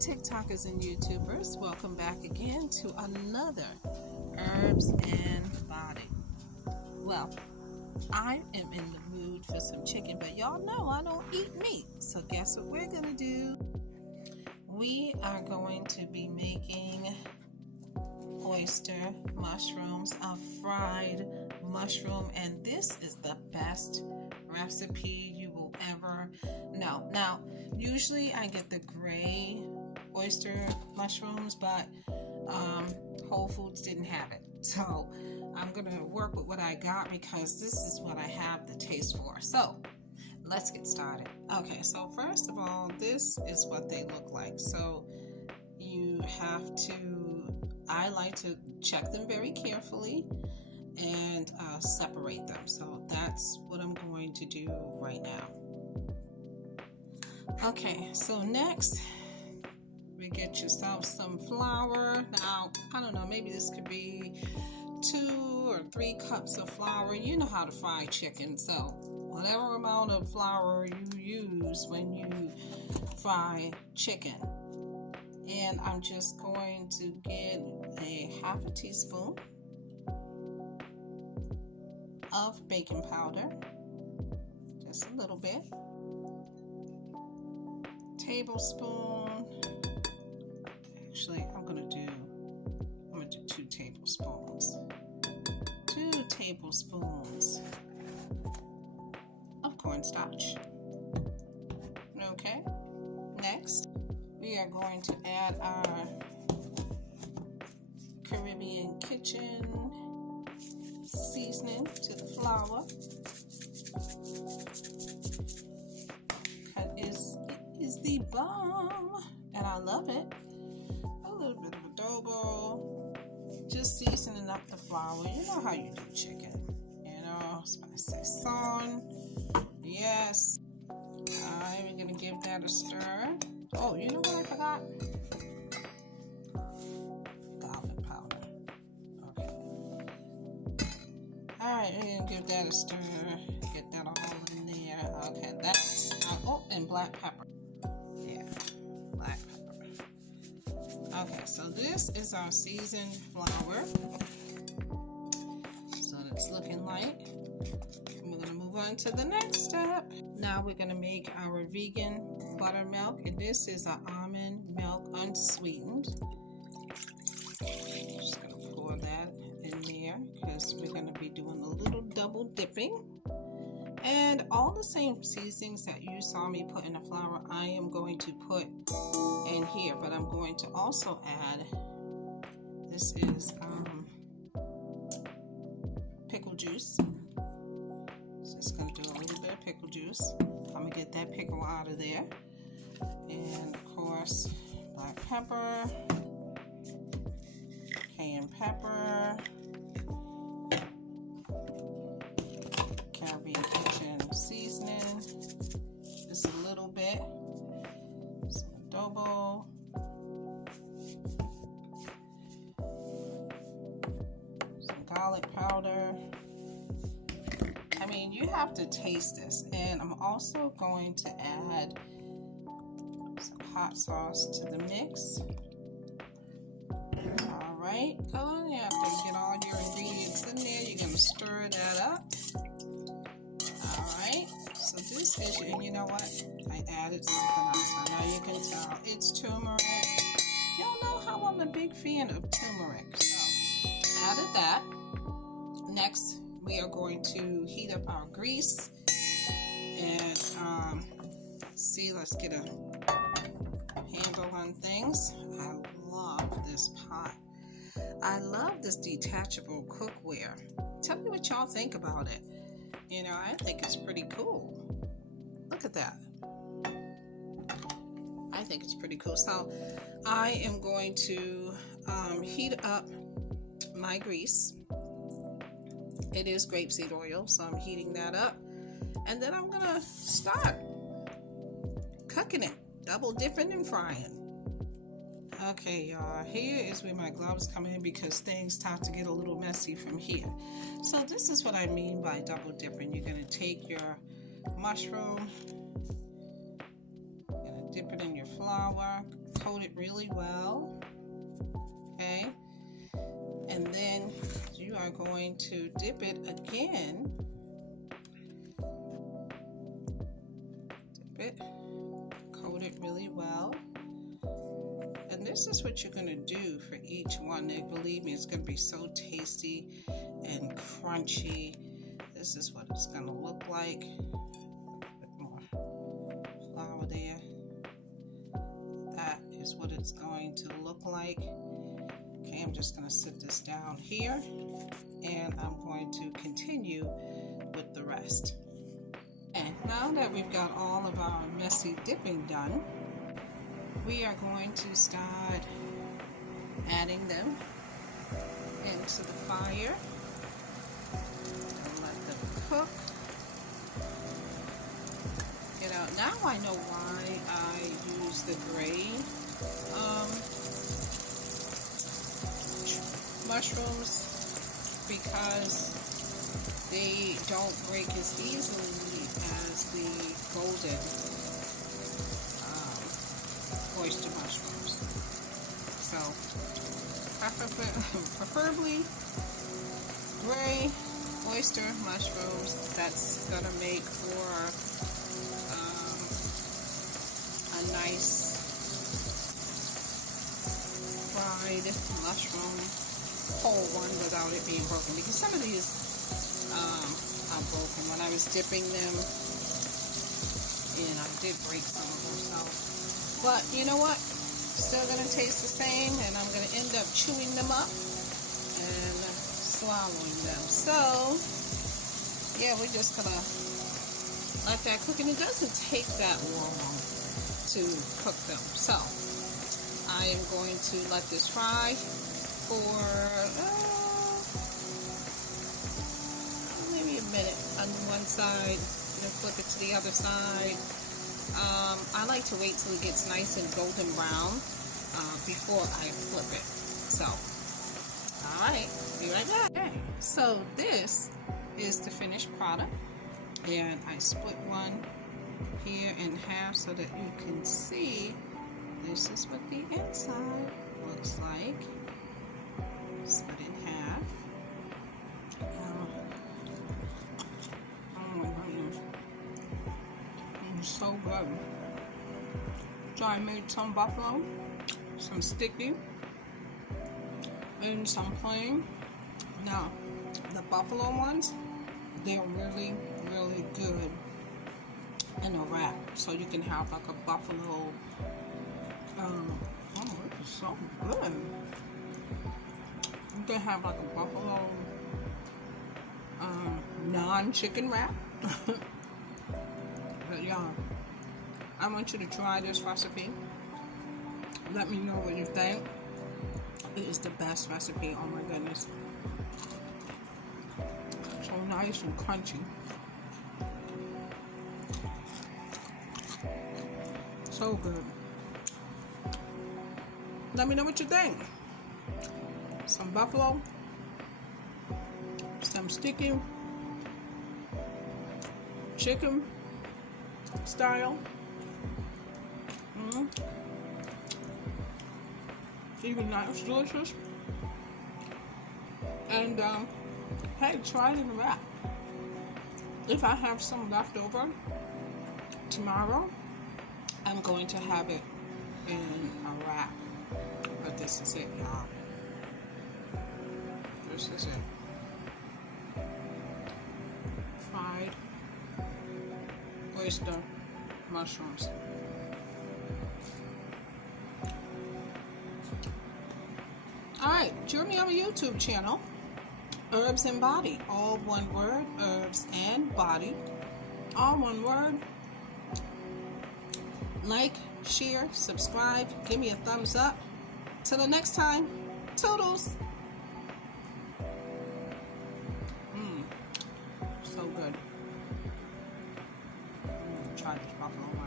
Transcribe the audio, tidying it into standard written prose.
TikTokers and YouTubers, welcome back again to another Herbs and Body. Well, I am in the mood for some chicken, but y'all know I don't eat meat. So guess what we're going to do? We are going to be making oyster mushrooms, a fried mushroom, and this is the best recipe you will ever know. Now, usually I get the gray oyster mushrooms, but Whole Foods didn't have it. So I'm going to work with what I got because this is what I have the taste for. So let's get started. Okay, so first of all, this is what they look like. So you have to, I like to check them very carefully and separate them. So that's what I'm going to do right now. Okay, so next we get yourself some flour. Now, I don't know, maybe this could be 2 or 3 cups of flour. You know how to fry chicken, so whatever amount of flour you use when you fry chicken. And I'm just going to get a ½ a teaspoon of baking powder, just a little bit, tablespoon. Actually, I'm gonna do 2 tablespoons. 2 tablespoons of cornstarch. Okay. Next, we are going to add our Caribbean kitchen seasoning to the flour. It is the bomb, and I love it. A little bit of adobo, just seasoning up the flour. You know how you do chicken. You know, sazon. Yes. I'm gonna give that a stir. Oh, you know what I forgot? Garlic powder. Okay. Alright, we're gonna give that a stir. Get that all in there. Okay, that's oh, and black pepper. Yeah, black pepper. Okay, so this is our seasoned flour. So it's looking like. And we're gonna move on to the next step. Now we're gonna make our vegan buttermilk, and this is our almond milk unsweetened. Just gonna pour that in there because we're gonna be doing a little double dipping. And all the same seasonings that you saw me put in the flour, I am going to put in here, but I'm going to also add, this is pickle juice. Just gonna do a little bit of pickle juice. I'm gonna get that pickle out of there. And of course, black pepper, cayenne pepper, Caribbean kitchen seasoning, just a little bit, some adobo, some garlic powder. I mean, you have to taste this. And I'm also going to add some hot sauce to the mix. All right. Oh, you have to get all your ingredients in there. You're going to stir that up. All right. So this is, and you know what? I added something else. I know you can tell. It's turmeric. Y'all know how I'm a big fan of turmeric. So added that. Next, we are going to heat up our grease and see, let's get a handle on things. I love this pot. I love this detachable cookware. Tell me what y'all think about it. You know, I think it's pretty cool. Look at that. I think it's pretty cool. So I am going to heat up my grease. It is grapeseed oil, so I'm heating that up. And then I'm gonna start cooking it, double dipping and frying. Okay, y'all, here is where my gloves come in because things start to get a little messy from here. So this is what I mean by double dipping. You're gonna take your mushroom, you're gonna dip it in your flour, coat it really well. Okay, and then you are going to dip it again. Dip it, coat it really well. And this is what you're going to do for each one. And believe me, it's going to be so tasty and crunchy. This is what it's going to look like. A bit more flour there. That is what it's going to look like. Okay, I'm just going to sit this down here, and I'm going to continue with the rest. And now that we've got all of our messy dipping done, we are going to start adding them into the fire and let them cook. You know, now I know why I use the gray mushrooms, because they don't break as easily as the golden oyster mushrooms. So preferably gray oyster mushrooms. That's gonna make for a nice fried mushroom, whole one, without it being broken, because some of these are broken when I was dipping them, and I did break some of them. So, but you know what? Still gonna taste the same, and I'm gonna end up chewing them up and swallowing them. So, yeah, we're just gonna let that cook, and it doesn't take that long to cook them. So, I am going to let this fry for maybe a minute on one side, and then flip it to the other side. I like to wait till it gets nice and golden brown before I flip it. So, alright, be right back. Okay, so this is the finished product, and I split one here in half so that you can see. This is what the inside looks like. Split it in half. Oh my goodness. It's so good. So I made some buffalo, some sticky, and some plain. Now, the buffalo ones, they're really, really good in a wrap. So you can have like a buffalo, oh, this is so good. You can have like a buffalo non-chicken wrap. But yeah, I want you to try this recipe. Let me know what you think. It is the best recipe. Oh my goodness. So nice and crunchy. So good. Let me know what you think. Some buffalo, some sticky, chicken style. Even nice, delicious. And hey, try it in a wrap. If I have some left over tomorrow, I'm going to have it in a wrap. But this is it, y'all. This is it. Fried oyster mushrooms. Alright, join me on my YouTube channel, Herbs and Body, all one word, Herbs and Body, all one word. Like, share, subscribe, give me a thumbs up. Till the next time, toodles. So good. I'm gonna try this buffalo.